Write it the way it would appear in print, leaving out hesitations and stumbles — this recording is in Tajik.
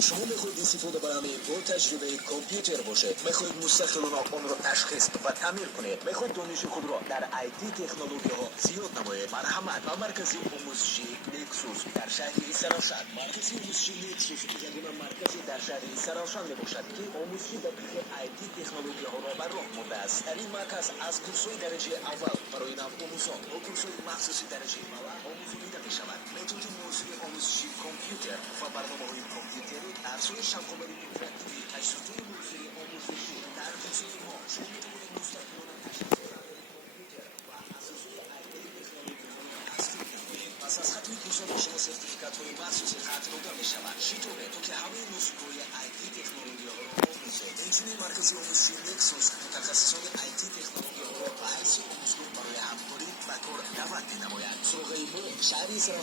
شما میخواهید استفاده برنامه با تجربه کامپیوتر باشه، میخواهید مستقلاً آن را تشخیص و تعمیر کنید، میخواهید دانش خود را در آیتی تکنولوژی ها زیاد نمایید. مرحمت و مرکز آموزشی نکسوس در شهر سراسر. مرکز آموزشی نکسوس یگانه مرکز در شهر سراسر میباشد که آموزشی دقیق آیتی تکنولوژی ها را بر راه برده است. در این مرکز از کورس‌های درجه اول برای نوآموزان و کورس‌های مخصوصی درجه بالا آموزانی می‌شود. متد موضوع آموزشی کامپیوتر و برنامه‌های کامپیوتری، افزایش شبکه‌آوری اینترنتی، تجهیزات موضوع آموزشی در کورس‌های ما شما می‌توانید مستقیما تشخیص کامپیوتر و اساسهای آیتی تکنولوژی را تحصیل کنید. پس از ختم کورس‌ها شما سرتیفیکات‌های مخصوصی ختم داده می‌شود. شیطوره تو که همه موضوعهای آیتی تکنولوژی ها را آموزید. انجینیر مرکزی آموزشی نکسوس متخصصان آیتی تکنولوژی ها را به حیث آموزگار برای همکاری و کار دعوت می‌نماید. سراغ ما شهری سراسر